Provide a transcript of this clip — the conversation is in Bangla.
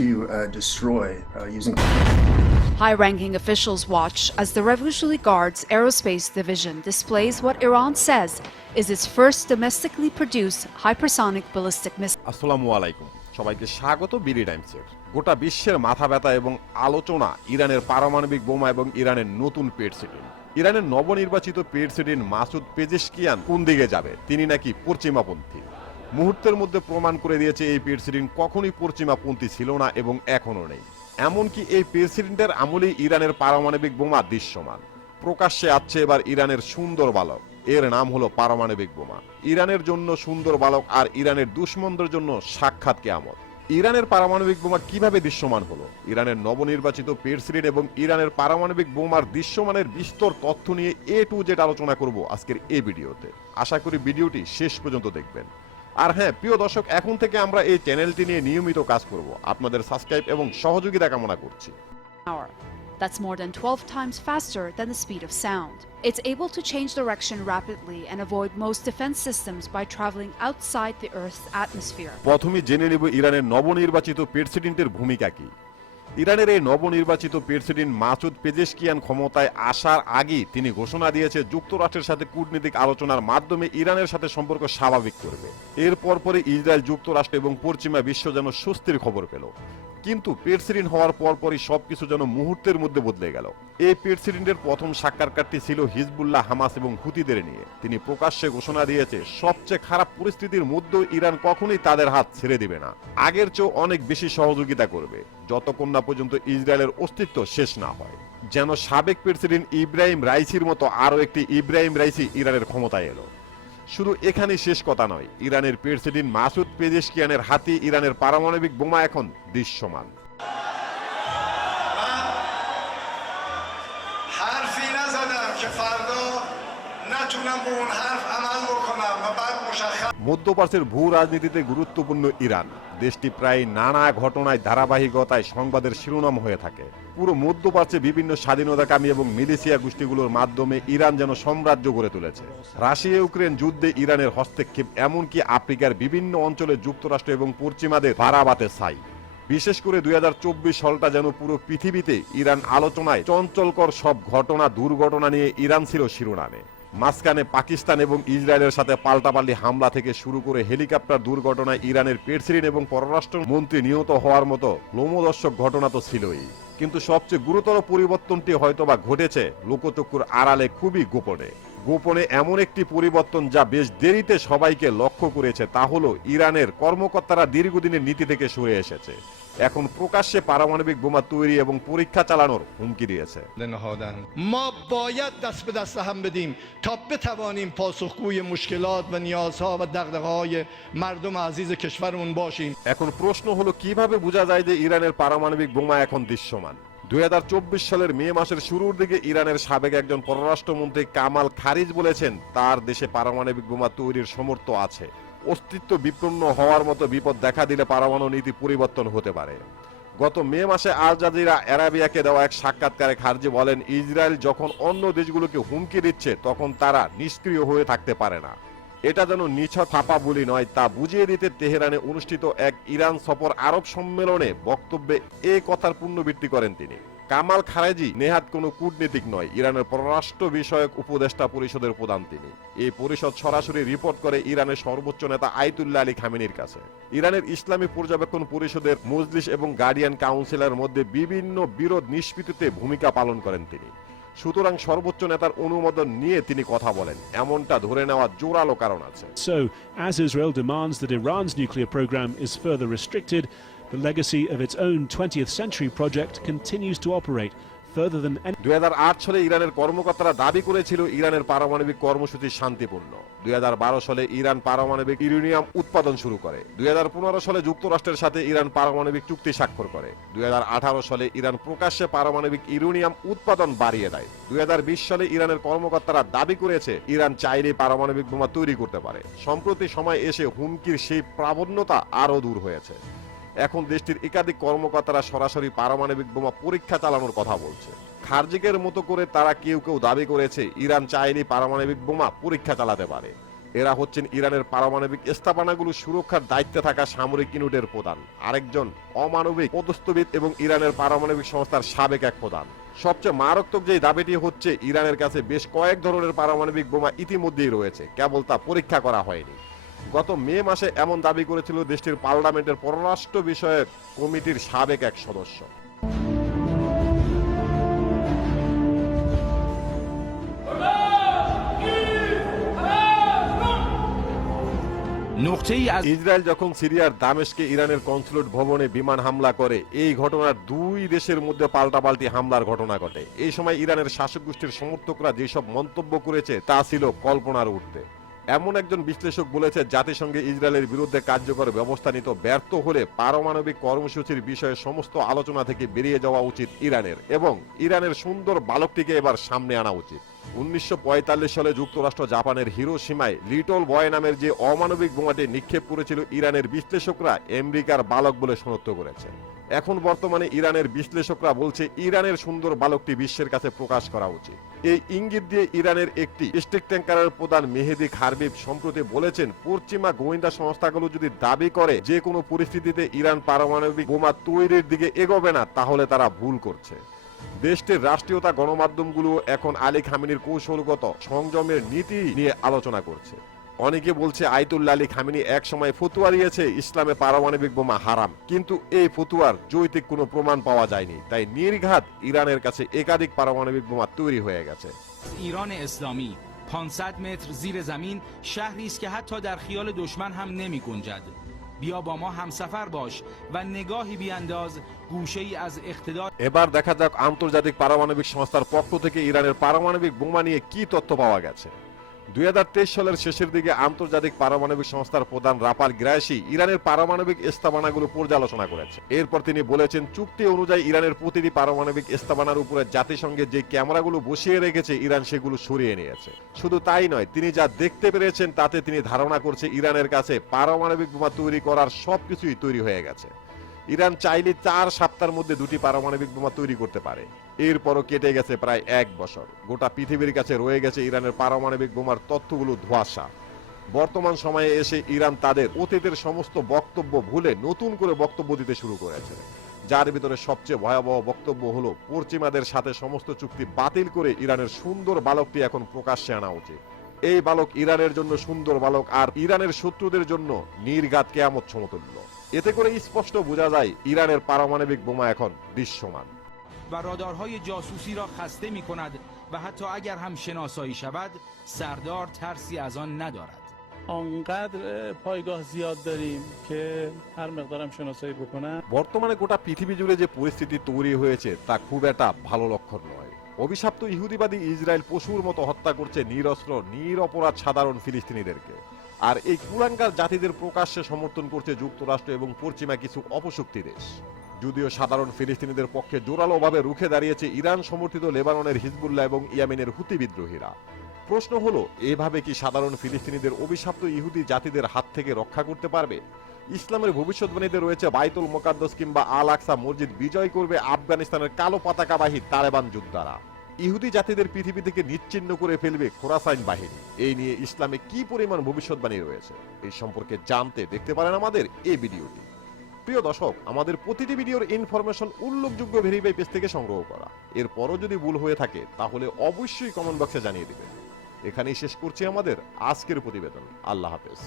to destroy using. High-ranking officials watch as the Revolutionary Guard's Aerospace Division displays what Iran says is its first domestically produced hypersonic ballistic missile. আসসালামু আলাইকুম, সবাইকে স্বাগত বিডি টাইমসের। গোটা বিশ্বের মাথা ব্যথা এবং আলোচনা ইরানের পারমাণবিক বোমা এবং ইরানের নতুন প্রেসিডেন্ট। ইরানের নবনির্বাচিত প্রেসিডেন্ট মাসুদ পেজেশকিয়ান কোন দিকে যাবে? তিনি নাকি পশ্চিমাপন্থী। মুহূর্তের মধ্যে প্রমাণ করে দিয়েছে এই প্রেসিডেন্ট কখনোই পশ্চিমাপন্থী ছিল না এবং এখনো নেই। এমনকি এই প্রেসিডেন্টের আমলেই ইরানের পারমাণবিক বোমা দৃশ্যমান। প্রকাশ্যে আসছে এবার ইরানের সুন্দর বালক, এর নাম হলো পারমাণবিক বোমা। ইরানের জন্য সুন্দর বালক আর ইরানের দুশ্মনদের জন্য সাক্ষাৎ কিয়ামত। ইরানের পারমাণবিক বোমা কিভাবে দৃশ্যমান হলো? ইরানের নবনির্বাচিত প্রেসিডেন্ট এবং ইরানের পারমাণবিক বোমার দৃশ্যমানের বিস্তর তথ্য নিয়ে A to Z আলোচনা করব আজকের এই ভিডিওতে। আশা করি ভিডিওটি শেষ পর্যন্ত দেখবেন। আর হ্যাঁ প্রিয় দর্শক, এখন থেকে আমরা এই চ্যানেলটি নিয়ে নিয়মিত কাজ করব। আপনাদের সাবস্ক্রাইব এবং সহযোগিতা কামনা করছি। That's more than 12 times faster than the speed of sound. It's able to change direction rapidly and avoid most defense systems by traveling outside the Earth's atmosphere. প্রথমে জেনে নেব ইরানের নবনির্বাচিত প্রেসিডেন্টের ভূমিকা কি। ইরানের এই নবনির্বাচিত প্রেসিডেন্ট মাসুদ পেজেশকিয়ান ক্ষমতায় আসার আগেই তিনি ঘোষণা দিয়েছে যুক্তরাষ্ট্রের সাথে কূটনৈতিক আলোচনার মাধ্যমে ইরানের সাথে সম্পর্ক স্বাভাবিক করবে। এর পরপরই ইসরায়েল, যুক্তরাষ্ট্র এবং পশ্চিমা বিশ্ব যেন স্বস্তির খবর পেল। কিন্তু প্রেসিডেন্ট হওয়ার পরপরই সবকিছু যেন মুহূর্তের মধ্যে বদলে গেল। এই প্রেসিডেন্টের প্রথম সাক্ষাৎকারটি ছিল হিজবুল্লাহ, হামাস এবং হুতিদের নিয়ে। তিনি প্রকাশ্যে ঘোষণা দিয়েছে সবচেয়ে খারাপ পরিস্থিতির মধ্যেও ইরান কখনোই তাদের হাত ছেড়ে দিবে না, আগের চেয়েও অনেক বেশি সহযোগিতা করবে, যতক্ষণ না পর্যন্ত ইসরায়েলের অস্তিত্ব শেষ না হয়। যেন সাবেক প্রেসিডেন্ট ইব্রাহিম রাইসির মতো আরও একটি ইব্রাহিম রাইসি ইরানের ক্ষমতায় এলো। শুধু এখানেই শেষ কথা নয়, ইরানের প্রেসিডেন্ট মাসুদ পেজেশকিয়ানের হাতে ইরানের পারমাণবিক বোমা এখন দৃশ্যমান। মধ্যপ্রাচ্যের ভূ রাজনীতিতে গুরুত্বপূর্ণ ইরান। দেশটি প্রায় নানা ঘটনায় ধারাবাহিকতায় সংবাদের শিরোনাম হয়ে থাকে। পুরো মধ্যপ্রাচ্যে বিভিন্ন স্বাধীনতাকামী এবং মিলিশিয়া গোষ্ঠীগুলোর মাধ্যমে ইরান যেন সাম্রাজ্য গড়ে তুলেছে। রাশিয়া ইউক্রেন যুদ্ধে ইরানের হস্তক্ষেপ, এমনকি আফ্রিকার বিভিন্ন অঞ্চলে যুক্তরাষ্ট্র এবং পশ্চিমাদের বাড়াবাতে ছাই। বিশেষ করে 2024 সালটা যেন পুরো পৃথিবীতে ইরান আলোচনায়, চঞ্চলকর সব ঘটনা দুর্ঘটনা নিয়ে ইরান ছিল শিরোনামে। মাঝখানে পাকিস্তান এবং ইসরায়েলের সাথে পাল্টাপাল্টি হামলা থেকে শুরু করে হেলিকপ্টার দুর্ঘটনায় ইরানের প্রেসিডেন্ট এবং পররাষ্ট্রমন্ত্রী নিহত হওয়ার মতো লোমদর্শক ঘটনা তো ছিলই। কিন্তু সবচেয়ে গুরুতর পরিবর্তনটি হয়তোবা ঘটেছে লোকচক্ষুর আড়ালে, খুবই গোপনে এমন একটি পরিবর্তন যা বেশ দেরিতে সবাইকে লক্ষ্য করেছে। তা হলো ইরানের কর্মকর্তারা দীর্ঘদিনের নীতি থেকে সরে এসেছে। এখন প্রকাশ্যে পারমাণবিক বোমা তৈরি এবং পরীক্ষা চালানোর হুমকি দিয়েছে। ما باید دست به دست هم بدیم تا بتوانیم پاسخگوی مشکلات و نیازها و دغدغه‌های مردم عزیز کشورمون باشیم। এখন প্রশ্ন হলো কিভাবে বোঝা যায় যে ইরানের পারমাণবিক বোমা এখন দৃশ্যমান। 2024 সালের মে মাসের শুরুর দিকে ইরানের সাবেক একজন পররাষ্ট্রমন্ত্রী কামাল খারিজ বলেছেন তার দেশে পারমাণবিক বোমা তৈরির সামর্থ্য আছে। অস্তিত্ব বিপন্ন হওয়ার মতো বিপদ দেখা দিলে পারমাণু নীতি পরিবর্তন হতে পারে। গত মে মাসে আল জাজিরা আরাবিয়াকে দেওয়া এক সাক্ষাৎকারে খারজি বলেন, ইসরায়েল যখন অন্য দেশগুলোকে হুমকি দিচ্ছে তখন তারা নিষ্ক্রিয় হয়ে থাকতে পারে না। এটা যেন নিছক ফাঁপা বলি নয়, তা বুঝিয়ে দিতে তেহরানে অনুষ্ঠিত এক ইরান সফর আরব সম্মেলনে বক্তব্যে এই কথার পুনরাবৃত্তি করেন তিনি। কামাল খারেজি নেহাত কোনো কূটনীতিক নয়, ইরানের পররাষ্ট্র বিষয়ক উপদেষ্টা পরিষদের প্রধান তিনি। এই পরিষদ সরাসরি রিপোর্ট করে ইরানের সর্বোচ্চ নেতা আয়াতুল্লাহ আলী খামেনির কাছে। ইরানের ইসলামী পর্যবেক্ষণ পরিষদের মজলিস এবং গার্ডিয়ান কাউন্সিলের মধ্যে বিভিন্ন বিরোধ নিষ্পত্তিতে ভূমিকা পালন করেন তিনি। সুতরাং সর্বোচ্চ নেতার অনুমোদন নিয়ে তিনি কথা বলেন, এমনটা ধরে নেওয়া জোরালো কারণ আছে। So, as Israel demands that Iran's nuclear program is further restricted, the legacy of its own 20th century project continues to operate further than any. 2008 সালে ইরানের কর্মকর্তারা দাবি করেছিল ইরানের পারমাণবিক কর্মসূচি শান্তিপূর্ণ। 2012 সালে ইরান পারমাণবিক ইউরেনিয়াম উৎপাদন শুরু করে। 2015 সালে যুক্তরাষ্ট্রের সাথে ইরান পারমাণবিক চুক্তি স্বাক্ষর করে। 2018 সালে ইরান প্রকাশ্যে পারমাণবিক ইউরেনিয়াম উৎপাদন বাড়িয়ে দেয়। 2020 সালে ইরানের কর্মকর্তারা দাবি করেছে ইরান চাইলে পারমাণবিক বোমা তৈরি করতে পারে। সম্প্রতি সময় এসে হুমকির সেই প্রাবণ্যতা আরও দূর হয়েছে। এখন দেশটির একাধিক কর্মকর্তারা সরাসরি পারমাণবিক বোমা পরীক্ষা চালানোর কথা বলছে। খারজিকের মতো করে তারা কেউ দাবি করেছে ইরান চাইলে পারমাণবিক বোমা পরীক্ষা চালাতে পারে। এরা হচ্ছেন ইরানের পারমাণবিক স্থাপনাগুলো সুরক্ষার দায়িত্বে থাকা সামরিক ইউনিটের প্রধান, আরেকজন অমানবিক পদস্থবিদ এবং ইরানের পারমাণবিক সংস্থার সাবেক এক প্রধান। সবচেয়ে মারাত্মক যে দাবিটি হচ্ছে, ইরানের কাছে বেশ কয়েক ধরনের পারমাণবিক বোমা ইতিমধ্যেই রয়েছে, কেবল তা পরীক্ষা করা হয়নি। গত মে মাসে এমন দাবি করেছিল দেশটির পার্লামেন্টের পররাষ্ট্র বিষয়ক কমিটির সাবেক এক সদস্য। ইসরায়েল যখন সিরিয়ার দামেস্কে ইরানের কনসুলেট ভবনে বিমান হামলা করে, এই ঘটনার দুই দেশের মধ্যে পাল্টাপাল্টি হামলার ঘটনা ঘটে। এই সময় ইরানের শাসক গোষ্ঠীর সমর্থকরা যেসব মন্তব্য করেছে তা ছিল কল্পনার ঊর্ধ্বে। এমন একজন বিশ্লেষক বলেছে, জাতিসংঘে ইসরায়েলের বিরুদ্ধে কার্যকর ব্যবস্থা নিতে ব্যর্থ হলে পারমাণবিক কর্মসূচির বিষয়ে সমস্ত আলোচনা থেকে বেরিয়ে যাওয়া উচিত ইরানের, এবং ইরানের সুন্দর বালকটিকে এবার সামনে আনা উচিত। 1945 সালে যুক্তরাষ্ট্র জাপানের হিরোশিমায় লিটল বয় নামের যে অমানবিক বোমাটি নিক্ষেপ করেছিল, ইরানের বিশ্লেষকরা আমেরিকার বালক বলে শনাক্ত করেছে। এখন বর্তমানে ইরানের বিশ্লেষকরা বলছে, ইরানের সুন্দর বালকটি বিশ্বের কাছে প্রকাশ করা উচিত। এই ইঙ্গিত দিয়ে ইরানের একটি স্টেক ট্যাঙ্কারের প্রধান মেহেদি খারবিব সম্প্রতি বলেছেন, পশ্চিমা গোয়েন্দা সংস্থাগুলো যদি দাবি করে যে কোনো পরিস্থিতিতে ইরান পারমাণবিক বোমা তৈরির দিকে এগোবে না, তাহলে তারা ভুল করছে। দেশটির রাষ্ট্রীয়তা গণমাধ্যমগুলো এখন আলী খামেনির কৌশলগত সংযমের নীতি নিয়ে আলোচনা করছে। অনেকে বলছে, আয়াতুল্লাহ আলী খামেনি এক সময় ফতুয়া দিয়েছে ইসলামে পারমাণবিক বোমা হারাম, কিন্তু এই ফতুয়ার যৌক্তিক কোনো প্রমাণ পাওয়া যায়নি। তাই নির্ঘাত ইরানের কাছে একাধিক পারমাণবিক বোমা তৈরি হয়ে গেছে। ایران اسلامی 500 متر زیر زمین شهری است که حتی در خیال دشمن هم نمی گنجد. بیا با ما همسفر باش و نگاهی بیانداز گوشه‌ای از اقتدار। এবার দেখা যাক আন্তর্জাতিক পারমাণবিক সংস্থার পক্ষ থেকে ইরানের পারমাণবিক বোমা নিয়ে কি তথ্য পাওয়া গেছে। 2023 সালের শেষের দিকে আন্তর্জাতিক পারমাণবিক সংস্থার প্রধান রাফাল গ্রাসি ইরানের পারমাণবিক স্থাপনাগুলো পর্যালোচনা করেছে। এরপর তিনি বলেছেন, চুক্তি অনুযায়ী ইরানের প্রতিটি পারমাণবিক স্থাপনার উপরে জাতিসংঘের যে ক্যামেরাগুলো বসিয়ে রেখেছে, ইরান সেগুলো সরিয়ে নিয়েছে। শুধু তাই নয়, তিনি যা দেখতে পেরেছেন তাতে তিনি ধারণা করছে ইরানের কাছে পারমাণবিক বোমা তৈরি করার সবকিছুই তৈরি হয়ে গেছে। ইরান চাইলে 4 সপ্তাহের মধ্যে 2টি পারমাণবিক বোমা তৈরি করতে পারে। এরপরও কেটে গেছে প্রায় 1 বছর। গোটা পৃথিবীর কাছে রয়ে গেছে ইরানের পারমাণবিক বোমার তথ্যগুলো ধোঁয়াশা। বর্তমান সময়ে এসে ইরান তাদের অতীতের সমস্ত বক্তব্য ভুলে নতুন করে বক্তব্য দিতে শুরু করেছে, যার ভিতরে সবচেয়ে ভয়াবহ বক্তব্য হলো পশ্চিমাদের সাথে সমস্ত চুক্তি বাতিল করে ইরানের সুন্দর বালকটি এখন প্রকাশ্যে আনা উচিত। এই বালক ইরানের জন্য সুন্দর বালক, আর ইরানের শত্রুদের জন্য নির্ঘাত কিয়ামত সমতুল্য। এতে করে স্পষ্ট বোঝা যায় ইরানের পারমাণবিক বোমা এখন দৃশ্যমান। و رادارهای جاسوسی را خسته می کند و حتی اگر هم شناسایی شود سردار ترسی از آن ندارد. آنقدر پایگاه زیاد داریم که هر مقدارم شناسایی بکنن. বর্তমানে গোটা পৃথিবী জুড়ে যে পরিস্থিতি তৈরি হয়েছে তা খুব একটা ভালো লক্ষণ নয়। অভিশপ্ত ইহুদিবাদী ইসরায়েল পশুর মতো হত্যা করছে নিরস্ত্র নিরপরাধ সাধারণ ফিলিস্তিনিদেরকে, আর এই কুলাঙ্গার জাতিদের প্রকাশ্যে সমর্থন করছে যুক্তরাষ্ট্র এবং পশ্চিমা কিছু অপশক্তি দেশ। যদিও সাধারণ ফিলিস্তিনিদের পক্ষে জোরালোভাবে রুখে দাঁড়িয়েছে ইরান সমর্থিত লেবাননের হিজবুল্লাহ এবং ইয়েমেনের হুতি বিদ্রোহীরা। প্রশ্ন হলো, এভাবে কি সাধারণ ফিলিস্তিনিদের অভিশপ্ত ইহুদি জাতিদের হাত থেকে রক্ষা করতে পারবে? ইসলামের ভবিষ্যৎবাণীতে রয়েছে, বাইতুল মোকাদ্দাস কিংবা আল আকসা মসজিদ বিজয় করবে আফগানিস্তানের কালো পতাকাবাহী তালেবান যোদ্ধারা। ইহুদি জাতিদের পৃথিবী থেকে নিশ্চিহ্ন করে ফেলবে খোরাসান বাহিনী। এই নিয়ে ইসলামে কি পরিমাণ ভবিষ্যৎবাণী রয়েছে, এই সম্পর্কে জানতে দেখতে পারেন আমাদের এই ভিডিওটি। প্রিয় দর্শক, আমাদের প্রতিটি ভিডিওর ইনফরমেশন উল্লেখযোগ্য ভেরিফাই পেজ থেকে সংগ্রহ করা। এরপরও যদি ভুল হয়ে থাকে তাহলে অবশ্যই কমেন্ট বক্সে জানিয়ে দিবেন। এখানেই শেষ করছি আমাদের আজকের প্রতিবেদন। আল্লাহ হাফেজ।